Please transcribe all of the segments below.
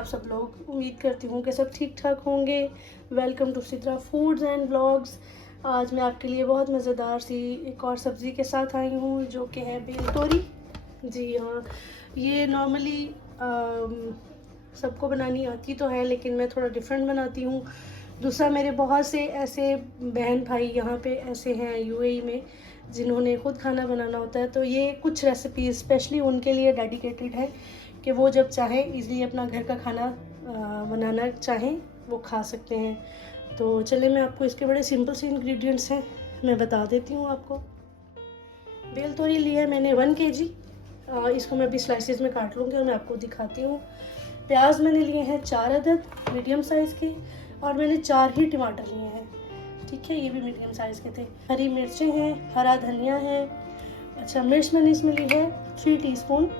आप सब लोग? उम्मीद करती हूँ कि सब ठीक ठाक होंगे। Welcome to Sidra foods and vlogs. आज मैं आपके लिए बहुत मज़ेदार सी एक और सब्ज़ी के साथ आई हूँ जो कि है बेल तोरी। जी हाँ, ये नॉर्मली सबको बनानी आती तो है, लेकिन मैं थोड़ा डिफरेंट बनाती हूँ। दूसरा, मेरे बहुत से ऐसे बहन भाई यहाँ पे ऐसे हैं यूएई में जिन्होंने ख़ुद खाना बनाना होता है, तो ये कुछ रेसिपी स्पेशली उनके लिए डेडिकेटेड है कि वो जब चाहें इजीली अपना घर का खाना बनाना चाहें वो खा सकते हैं। तो चलिए मैं आपको इसके बड़े सिंपल से इंग्रेडिएंट्स हैं मैं बता देती हूँ आपको। बेल तोरी लिया है मैंने 1 kg। इसको मैं अभी स्लाइसेस में काट लूँगी और मैं आपको दिखाती हूँ। प्याज मैंने लिए हैं 4 अदद मीडियम साइज़ के, और मैंने 4 ही टमाटर लिए हैं, ठीक है, ये भी मीडियम साइज़ के थे। हरी मिर्चें हैं, हरा धनिया है। अच्छा, मिर्च मैंने इसमें ली है 3 टीस्पून,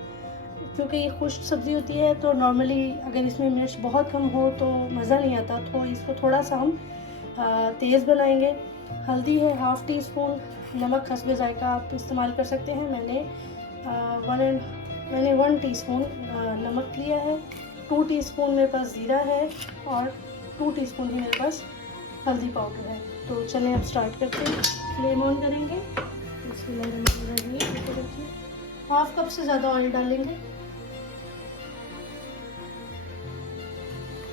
क्योंकि ये खुश्क सब्ज़ी होती है तो नॉर्मली अगर इसमें मिर्च बहुत कम हो तो मज़ा नहीं आता, तो इसको थोड़ा सा हम तेज़ बनाएंगे। हल्दी है 1/2 टीस्पून, नमक हस्बे जायका आप इस्तेमाल कर सकते हैं। मैंने 1 टीस्पून नमक लिया है। 2 टीस्पून मेरे पास ज़ीरा है और 2 टीस्पून ही मेरे पास हल्दी पाउडर है। तो चलें अब स्टार्ट करते हैं। फ्लेम ऑन करेंगे। हाफ कप से ज़्यादा ऑयल डालेंगे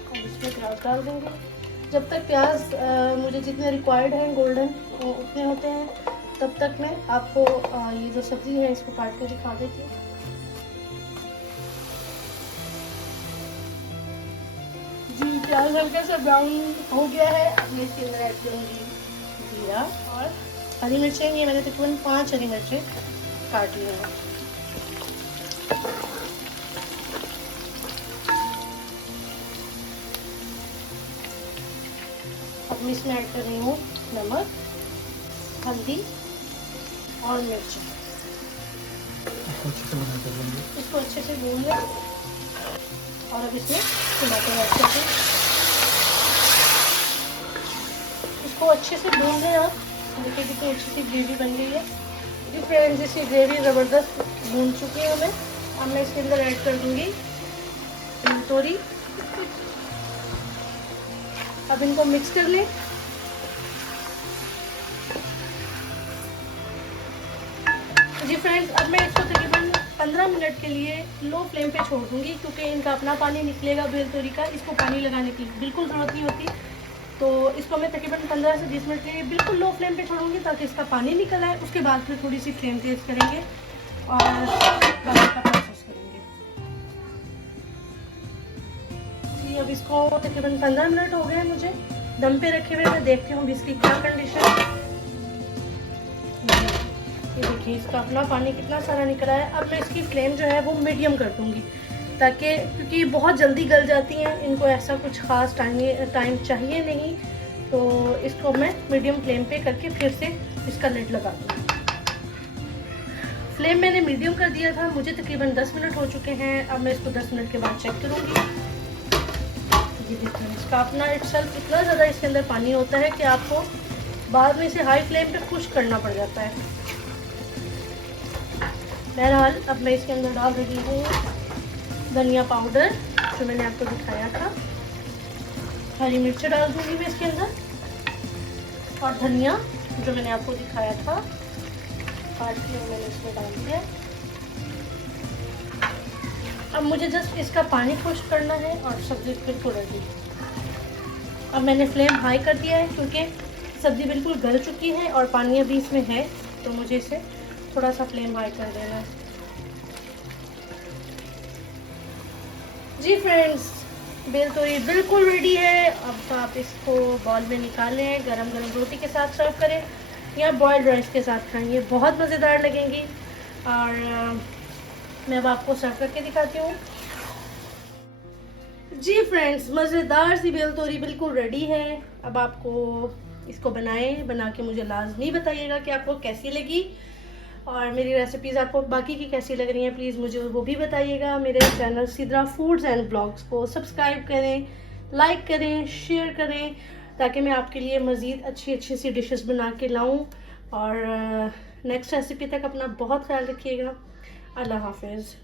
और इसमें प्याज डाल देंगे। जब तक प्याज मुझे जितने रिक्वायर्ड हैं गोल्डन उतने होते हैं, तब तक मैं आपको ये जो सब्ज़ी है इसको काट के दिखा देती हूँ। जी, प्याज हल्का सा ब्राउन हो गया है। अब मैं इसके अंदर ऐड करूँगी जीरा और हरी मिर्चें। ये मैंने तकरीबन 5 हरी मिर्चें काट ली हैं। अब मैं इसमें ऐड कर रही हूँ नमक, हल्दी और मिर्च। इसको अच्छे से भून लें और अब इसमें टमाटर ऐड कर दें। इसको अच्छे से भून लें आप। देखिए कितनी अच्छी सी ग्रेवी बन गई है। जी फ्रेंड्स, इसकी ग्रेवी ज़बरदस्त भून चुकी है मैं। अब मैं इसके अंदर ऐड कर दूँगी तोरी। अब इनको मिक्स कर लें। जी फ्रेंड्स, अब मैं इसको तकरीबन 15 मिनट के लिए लो फ्लेम पे छोड़ दूँगी, क्योंकि इनका अपना पानी निकलेगा बेल तोरी का। इसको पानी लगाने की बिल्कुल ज़रूरत नहीं होती। तो इसको मैं तकरीबन 15 से 20 मिनट के लिए बिल्कुल लो फ्लेम पे छोड़ूंगी ताकि इसका पानी निकल आए। उसके बाद फिर थोड़ी सी फ्लेम तेज़ करेंगे और बाकी का प्रोसेस करेंगे। जी, अब इसको तकरीबन 15 मिनट हो गए मुझे दम पे रखे हुए। मैं देखती हूँ इसकी क्या कंडीशन है। ये देखिए इसका अपना पानी कितना सारा निकला है। अब मैं इसकी फ्लेम जो है वो मीडियम कर दूँगी, ताकि क्योंकि बहुत जल्दी गल जाती हैं, इनको ऐसा कुछ ख़ास टाइम चाहिए नहीं। तो इसको मैं मीडियम फ्लेम पे करके फिर से इसका लिड लगा दूँगी। फ्लेम मैंने मीडियम कर दिया था, मुझे तकरीबन 10 मिनट हो चुके हैं। अब मैं इसको 10 मिनट के बाद चेक करूँगी। ये देखिए इसका अपना इटसेल्फ इतना ज़्यादा इसके अंदर पानी होता है कि आपको बाद में इसे हाई फ्लेम पे खुश्क करना पड़ जाता है। बहरहाल अब मैं इसके अंदर डाल रही हूँ धनिया पाउडर जो मैंने आपको दिखाया था। हरी मिर्च डाल दूँगी मैं इसके अंदर, और धनिया जो मैंने आपको दिखाया था काट के मैंने इसमें डाल दिया। अब मुझे जस्ट इसका पानी खुश्क करना है और सब्ज़ी बिल्कुल रेडी। अब मैंने फ्लेम हाई कर दिया है क्योंकि सब्ज़ी बिल्कुल गल चुकी है और पानी अभी इसमें है, तो मुझे इसे थोड़ा सा फ्लेम हाई कर देना है। जी फ्रेंड्स, बेल तोरी बिल्कुल रेडी है। अब आप इसको बॉल में निकालें, गरम गरम रोटी के साथ सर्व करें या बॉयल्ड राइस के साथ खाएं, ये बहुत मज़ेदार लगेंगी। और मैं अब आपको सर्व करके दिखाती हूँ। जी फ्रेंड्स, मज़ेदार सी बेल तोरी बिल्कुल रेडी है। अब आपको इसको बना के मुझे लाजमी बताइएगा कि आपको कैसी लगी, और मेरी रेसिपीज़ आपको बाकी की कैसी लग रही हैं प्लीज़ मुझे वो भी बताइएगा। मेरे channel Sidra foods and blogs को सब्सक्राइब करें, लाइक करें, शेयर करें, ताकि मैं आपके लिए मज़ीद अच्छी अच्छी सी डिशेस बना के लाऊं। और नेक्स्ट रेसिपी तक अपना बहुत ख्याल रखिएगा। अल्लाह हाफिज़।